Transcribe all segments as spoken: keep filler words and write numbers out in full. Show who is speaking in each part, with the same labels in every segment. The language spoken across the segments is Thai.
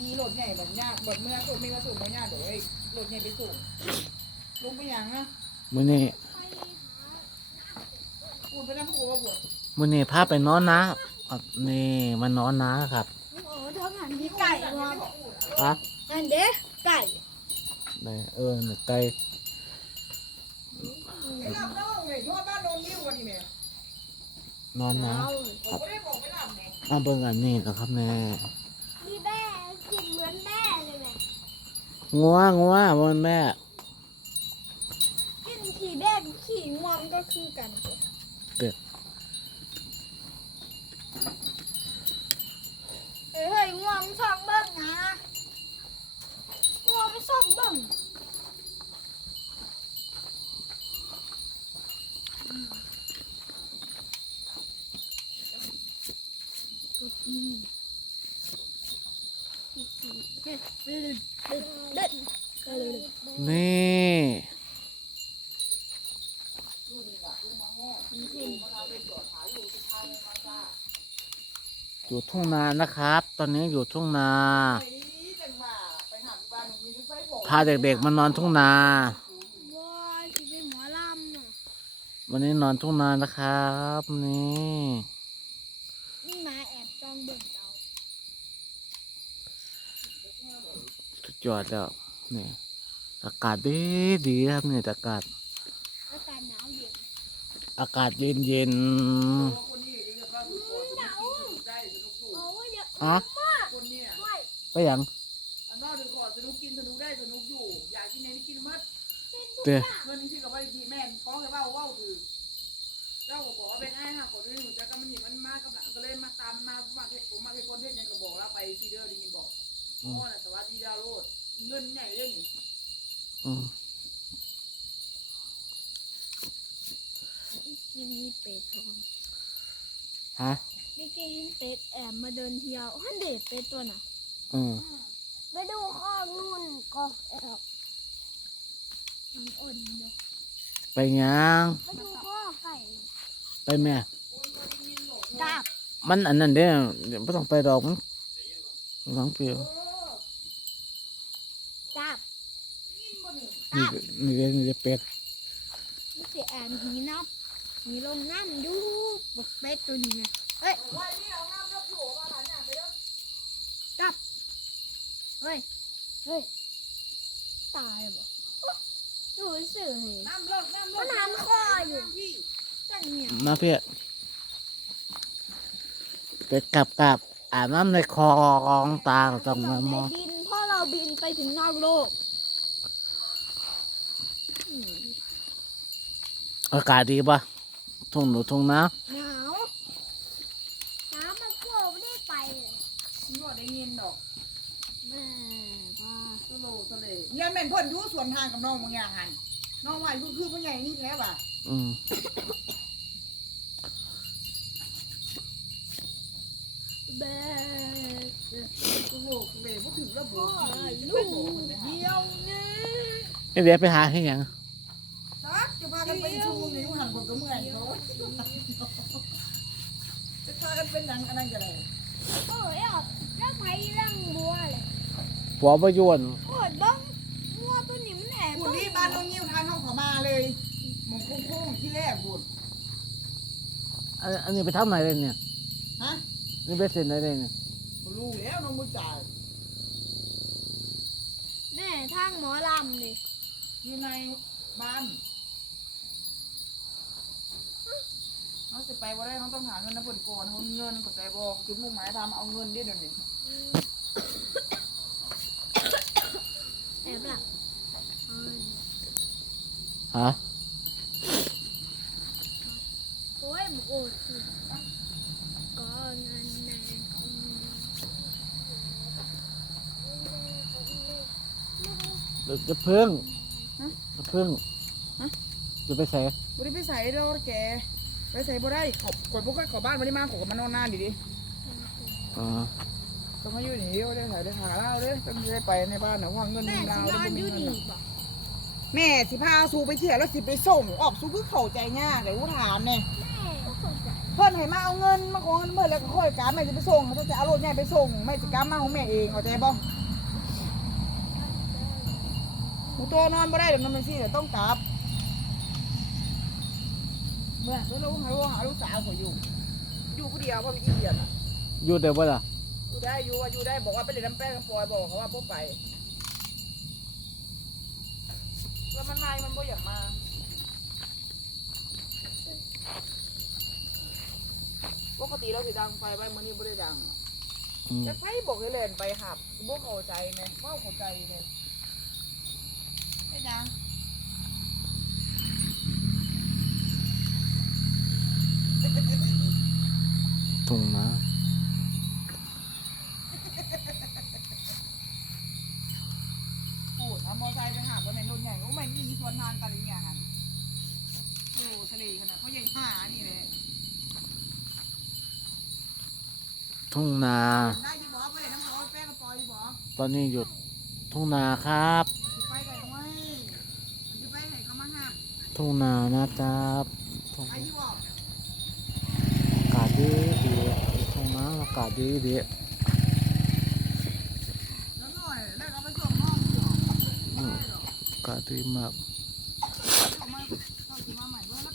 Speaker 1: มีรถใหญ่แบบยากแบบเมื่อคนมีมาส่งมาญาติเดี๋ยวไอ้รถใหญ่ไปส่งลุงไปยังนะ
Speaker 2: มื้อนี้
Speaker 1: ปูไปน้ำปูว่าปวด
Speaker 2: มื้อนี้พาไปนอนนะอ่ะนี่มานอนนะครับ
Speaker 3: โอ้เท่าหันที่ไก่วะ
Speaker 2: ฮะ
Speaker 3: อันเด้ไก่
Speaker 2: ได้เออเนี่ยไก่
Speaker 1: ไอ้ลำน้องเลยยอดบ้านโดนนิ้ววันนี้แม่
Speaker 2: นอนนะ
Speaker 1: ผมไม่ได้บอกไปลำเนี่ย
Speaker 2: มาเบิ่งอันนี้นะครับแน่
Speaker 3: มีแม่กินเหมือนแม่เลยแม่
Speaker 2: งัวงัวมันแม่
Speaker 3: กินขี่แดงขี่งวงก็คือกัน
Speaker 2: เด็ด
Speaker 3: เฮ้ยเฮ้ยงวงส่องเบิ้งนะงวงไปส่องเบิ้งเด็ดเด็ดเด็ด
Speaker 2: นี่อยู่ทุ่งนานะครับ ตอนนี้อยู่ทุ่งนา
Speaker 1: ไอ้จังหวะไปหาบ้านมีไฟบอก
Speaker 2: พาเด็กๆมานอนทุ่งนา
Speaker 3: ว้ายที่เป็นหมอลำน่ะ
Speaker 2: วันนี้นอนทุ่งนานะครับนี่
Speaker 3: นี่มาแอบจ้องเบิ่งเรา
Speaker 2: สุดยอดแล้วนี่อากาศดีดีครับนี่อากาศ
Speaker 3: อากาศหนาวเย็น
Speaker 2: อากาศเย็นเย็น
Speaker 1: คนนี้เรียกว่าดูก่อนสนุกได้สนุกอยู่
Speaker 3: โอ้ยเยอะ
Speaker 2: ฮะ
Speaker 1: คนนี้
Speaker 3: ด้วย
Speaker 2: ไปหยัง
Speaker 1: อันนอกดูก่อนสนุกกินสนุกได้สนุกอยู่อยากกินไหนนี่กินมัด
Speaker 2: เด้อ
Speaker 1: เงินที่กับว่าดีแม่ฟ้องกับว่าว่าคือเจ้าก็บอกว่าเป็นไอ้ห่าขอด้วยหนูจะก็มันหยิบมันมากกับหลังก็เลยมาตามมามาเทผมมาเป็นคนเทศยังก็บอกแล้วไปซีเดอร์ได้ยินบอกอ๋อน่ะสวัสดีดาวโรดเงินใหญ่เรื่องนี้
Speaker 2: อืม
Speaker 3: กินมีเป็ดทอง
Speaker 2: ฮะ
Speaker 3: นี่กินเป็ดแอบมาเดินเที่ยวฮันเด็เป็ดตัวน่ะ
Speaker 2: อืม
Speaker 3: ไปดูข้างนู่นก็แอบมันอ่อนเนาะ
Speaker 2: ไปยัง
Speaker 3: ไปดูข้อไก่
Speaker 2: ไปแม่
Speaker 3: กาบ
Speaker 2: มันอันนั้นเด้อเดี๋ยวไม่ต้องไปดอกมันหลังเปลี่ยว
Speaker 3: กาบ
Speaker 2: นี่นี่เด้อนี่เด้อเป็ด
Speaker 3: นี่สิแอนหีเนาะมีลงน้ำอยู่บอกเป็ดตัวนี้ไงเฮ้ย
Speaker 1: ไว้นี่เอาน้ำรับโผล่มาหลานอย่างไปเด้อ
Speaker 3: กับเฮ้ยเฮ้ยตายบ่ดูสื่อเห็น
Speaker 1: น้ำเลิกน้ำเลิก
Speaker 3: มันหันคออยู่
Speaker 1: พี่
Speaker 3: จังเนี่ย
Speaker 2: มาเพี่ยเป็ดกลับกลับอาบน้ำในคลองตาต้องมามอง
Speaker 3: บินเพราะเราบินไปถึงนอกโลกอืม
Speaker 2: อากาศดีปะทุ่งหนูทุ่งนา
Speaker 3: หนาวน้ำมันก็ไม่ได้ไปเลย
Speaker 1: นี่ว่าได้เงินดอก
Speaker 3: แม่พา
Speaker 1: สโลสเลเนี่ยแม่นเพิ่นอยู่สวนทางกับน้องบางอย่างหันน้องว่าคือคือพ่อใหญ่นี่แล้วป่ะ
Speaker 2: อืม
Speaker 3: แม่
Speaker 1: สโลสเลบ่ถึงระบบ
Speaker 3: พ่อ
Speaker 1: ลู
Speaker 3: ลู
Speaker 1: ก
Speaker 3: ก
Speaker 1: เดี
Speaker 3: เดี
Speaker 1: ยว
Speaker 3: ยวนี่
Speaker 2: ไอเดี๋ยวไปหาให้หยัง
Speaker 1: ซักจะพากันไปชูนี่หันคนก็เมื่อยเขาจะพากันเป็นหนังอันนั้นก็ได้
Speaker 3: โอ้ยอ่ะแล้วไปร่างบัวเลย
Speaker 2: ผัวประยวน
Speaker 3: โอ้ยบ้องบัวตัวนี้มันแอบ
Speaker 1: คุณนี่บ้านน้องยิ้วทางเข้าเขามาเลยหมองโค้งๆที่แรกบุญ
Speaker 2: อันอันนี้ไปทำไหนเลยเนี่ย
Speaker 1: ฮะ
Speaker 2: นี่ไปเซ็นไหนเลยเนี่ย
Speaker 1: บ่รู้แล้วน้องมุจ่าย
Speaker 3: แน่ทางหมอลำนี่
Speaker 1: อยู่ในบ้านเขาจะไปบ่ได้เขาต้องหาเงินนะเพิ่นก่อนเขามีเงินเข้าใจบ่จุดมุ่งหมายทำเอาเงินได้เดี๋ยวนี้
Speaker 3: แอบหลับ
Speaker 2: ฮะ
Speaker 3: โอ้ยบุกโอ้ยก็เงินแน่ของ
Speaker 2: เดี๋ยวจะพึ่งจะพึ่งจะไปใส่
Speaker 1: บ่ได้ไปใส่ดอกแกไปใส่บ่ได้ขอบกดบ่ค่อยเข้าบ้านบ่ได้มาขอกับมานอนนานดิดิ
Speaker 2: อ๋อ
Speaker 1: ต้องมาอยู่นี่บ่ได้ใส่ได้หาเหล้าเด้อต้องได้ไปในบ้านน่ะว่าเงิน
Speaker 3: แม่
Speaker 1: มี
Speaker 3: สิ
Speaker 1: ดาวน
Speaker 3: อนอยู่นี่
Speaker 1: น่ะ
Speaker 3: บ่
Speaker 1: แม่สิพาสู่ไปเที่ยวแล้วสิไปส่งออกสู่คือเข้าใจยากเดี๋ยวกูถามแน่
Speaker 3: แม่ก็เข้าใจ
Speaker 1: โทพิ่นให้มาเอาเงินมาขอเงินเพิ่นแล้วก็ค่อยกาแม่จะไปส่งเขาจะเอารถใหญ่ไปส่งแม่จะกามาของแม่เองเข้าใจบ่หมูตัวนอนบ่ได้เดี๋ยวมันเป็นซี่เดี๋ยวต้องกลับเมื่อเมื่อลูกหาลูกหาลูกสาวเขาอยู่อยู่ผู้เดียวเพราะมีอีเดียนอ่ะ
Speaker 2: อยู่ได้บ่ล่ะ
Speaker 1: อยู่ได้อยู่ว่าอยู่ได้บอกว่าไปเล่นน้ำแป้งน้ำปอยบอกเขาว่าพวกไปแล้วมันมามันบ่อยากมาปกติเราสิดังไปไว้มื้อนี้บ่ได้ดัง
Speaker 2: อืม
Speaker 1: จะไปบอกให้เล่นไปหับบ่เข้าใจไหมบ่เข้าใจเนี่ยไอ้ยัง
Speaker 2: ตรงนะ
Speaker 1: พูดเอามอไซค์ไปหับว่าในรถใหญ่โอ้ไม่มีสวนทางกันอย่างเงี้ยฮะโอ้ทะเลขนาดเขาใหญ่ห่านี่เลย
Speaker 2: ทุ่งนา
Speaker 1: ได้ที่บอกไปเลยน้ำร้อนแป้งกระปอยที่บอก
Speaker 2: ตอนนี้หยุดทุ่งนาครับ
Speaker 1: จะไปกันไว้จะไปไหนเขามาหับ
Speaker 2: ทุ่งนานะครับทุ่ง
Speaker 1: ไอ้ที่บอก
Speaker 2: อากาศดีดีทุ่งนาอากาศดีดี
Speaker 1: แล้วหน่อยแล้วเขาไปส่งห้องอยู่ไม่ได้หรอก
Speaker 2: อากาศดีมาก
Speaker 1: เขามาเขาจะมาใหม่เพื่อแล้วไป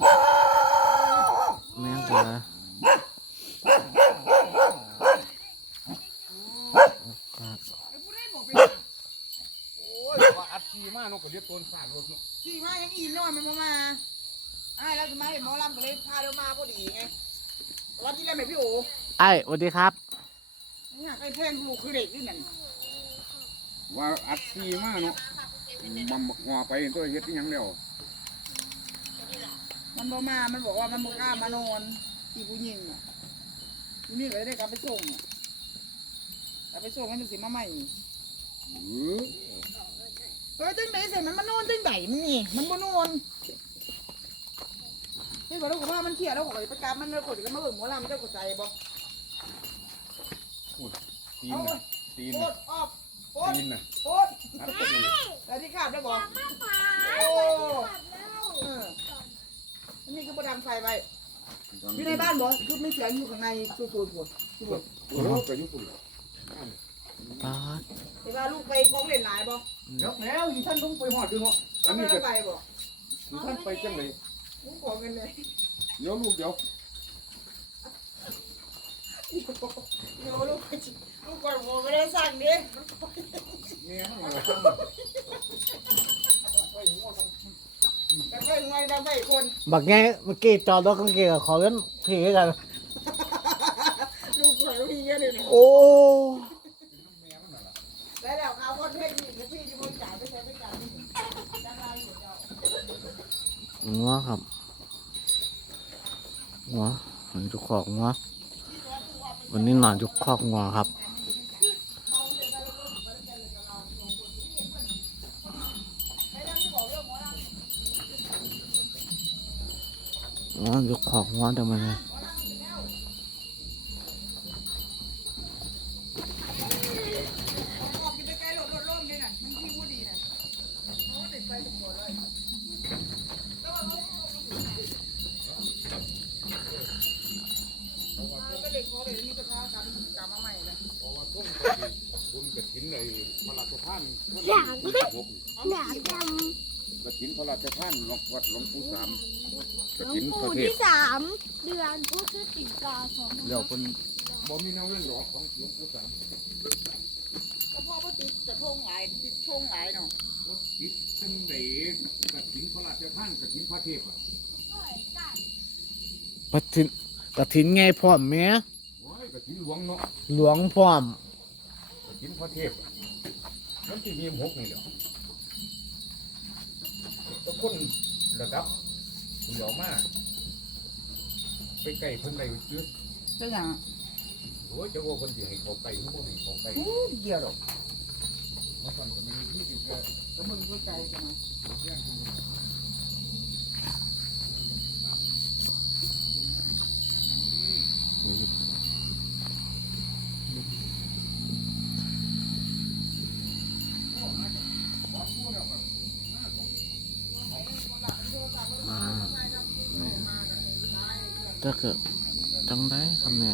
Speaker 2: แม่งจ๋าอากาศ
Speaker 1: ไอ้ผู้ได้บอกไป
Speaker 4: โอ้ยว่าอัดซีมากเนาะก็เรียกต้นสร้างรถเนาะ
Speaker 1: สี่มายังอีนนอนมันมาไอ้แล้วจะมาเห็นหมอลำก็เลยพาเดินมาพอดีไงวันที่ได้ไหมพี่โอ๋
Speaker 2: ไอ้สวัสดีครับ
Speaker 1: นี่ไอ้เพลงลูกคือเด็กนี่นั่น
Speaker 4: ว่าอัดซีมากเนาะมันหัวไปตัวเฮ็ดอิหยังแล้ว
Speaker 1: มันบอกมา มันบอกว่ามันบอกกล้ามานอนที่ผู้หญิงอ่ะผู้หญิงก็เลยได้กลับไปส่งอ่ะกลับไปส่งให้มันสิมาใหม่
Speaker 4: เออ
Speaker 1: เออจังไหนเสร็จมันมานอนจังไหนมันนี่มันมานอนนี่บอกแล้วว่ามันเครียดแล้วบอกไปกลับมันเลยกดก็มาเบิ่งหมอลำมันจะกดใจบ่
Speaker 4: ตีนน่ะตีน
Speaker 1: โค
Speaker 4: น่ะ
Speaker 1: ตรออกโคตร
Speaker 4: ตีนน่ะ
Speaker 1: โคตร
Speaker 4: อัดไปเลย
Speaker 1: แล้วที่ขาบแล้วบอกโอ้เอออันนี้คือประดังไฟไปอยู่ในบ้านบ่คือไม่เสียงอยู่ข้างในสูดๆปวดที่ปวด
Speaker 4: โอ้โหก็อยู่พุ่นล่ะ
Speaker 2: ปาด
Speaker 1: เห็นว่าลูกไปกองเล่นหลายบ่
Speaker 4: เดี๋ยวแล้วอีท่านต้องไปหอดอยู่เนาะอันนี้
Speaker 1: ไม่
Speaker 4: ก็
Speaker 1: ได้ไปบ่
Speaker 4: อีท่านไปจังได๋
Speaker 1: ลูกขอเงินเลย
Speaker 4: เดี๋ยวลูกเดี๋ยว
Speaker 1: เดี๋ยวลูกไปจิลูกก่อนโมไม่ได้สั่งดิ
Speaker 4: แม่มันก็ทำไปหัวกัน
Speaker 1: แต่ก็ยังไงดังไปคน
Speaker 2: บักไงเมื่อกี้จอดรถกางเกงกับขอเล่นผีกัน
Speaker 1: ลูกขอมีเงินเลย
Speaker 2: โอ้
Speaker 1: แล้วเดี๋ยวเขาคนเทคนิคพี่จะมาจ่ายไปใช้ไปจ่ายนี่จังไรอยู่เจ้า
Speaker 2: งัวครับงัวมันจุกคอกงัววันนี้นอนจุกคอกงัวครับงัวจุกคอกงัวเดี๋ยวมันเลย
Speaker 1: ออกกินไปไกลหลดหลดร่มเลยน่ะมันที่พูดดีน่ะโอ้เด็กไปถึงหมดเลยก็เด็กขอเด็กนี่ก็ขอกลับกลับมาใหม่เลย
Speaker 4: เพราะว่าต้องบุญกฐินในพระราชทาน
Speaker 3: อยากอยากจ
Speaker 4: กฐินพระราชทานวัดหลวงปู่สาม
Speaker 3: ำ
Speaker 4: ก
Speaker 3: หลว
Speaker 4: ฐิ
Speaker 3: ง
Speaker 4: นป
Speaker 3: ปู่
Speaker 4: ระเทศ
Speaker 3: ที่สามเดือนพฤศจิกาสอง
Speaker 4: แล้วเพิ่นบ่มีแนวเว้นหรอกของหลวงปู่สาม
Speaker 1: ก็พ่อพ่อติดจะท่งหลายติดท่งหลายเนาะ
Speaker 4: ติดจังได๋กฐินพระราชทานกฐินพระเทพอ่ะ
Speaker 2: กระถินกระถินไงพร้อมแม่
Speaker 4: โอ้ยกฐินหลวงเนาะ
Speaker 2: หลวงพร้อม
Speaker 4: กฐินพระเทพอะมันสิมีหกนี่แหละทุกคนระดับเหลียวมาก ไปไกลเพิ่นได้ซื้อ
Speaker 1: เป็นอย่าง
Speaker 4: โอ้ยจะว่าเพิ่นสิให้เขาไปหรือบ่ให้เขาไป
Speaker 1: อู้เกี่ยวหรอก
Speaker 4: มาสั่นก็มีที่สิก็
Speaker 1: ก็มึงเข้าใจกันนะ
Speaker 4: แย่งกันอยู่
Speaker 2: มาจะเกิดจังได้ครับเนี่ย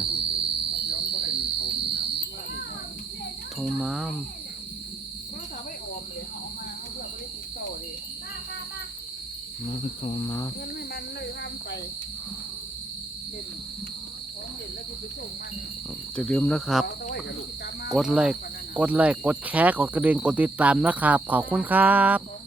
Speaker 2: โทรมา
Speaker 1: ก็สาวไม่ออมเลยเอามาเขาเพื่อไม่ได้ติดต่อเลย
Speaker 2: มันโทรมา
Speaker 1: เงินไม่มันเลยห้ามไปเห็นของเห็นแล้วที่ไปส่งมัน
Speaker 2: จะลืมนะครับ
Speaker 1: เอาแต่ว่าอย่าลูก
Speaker 2: กดไลค์ กดไลค์ กดแชร์ กดกระดิ่ง กดติดตามนะครับ ขอบคุณครับ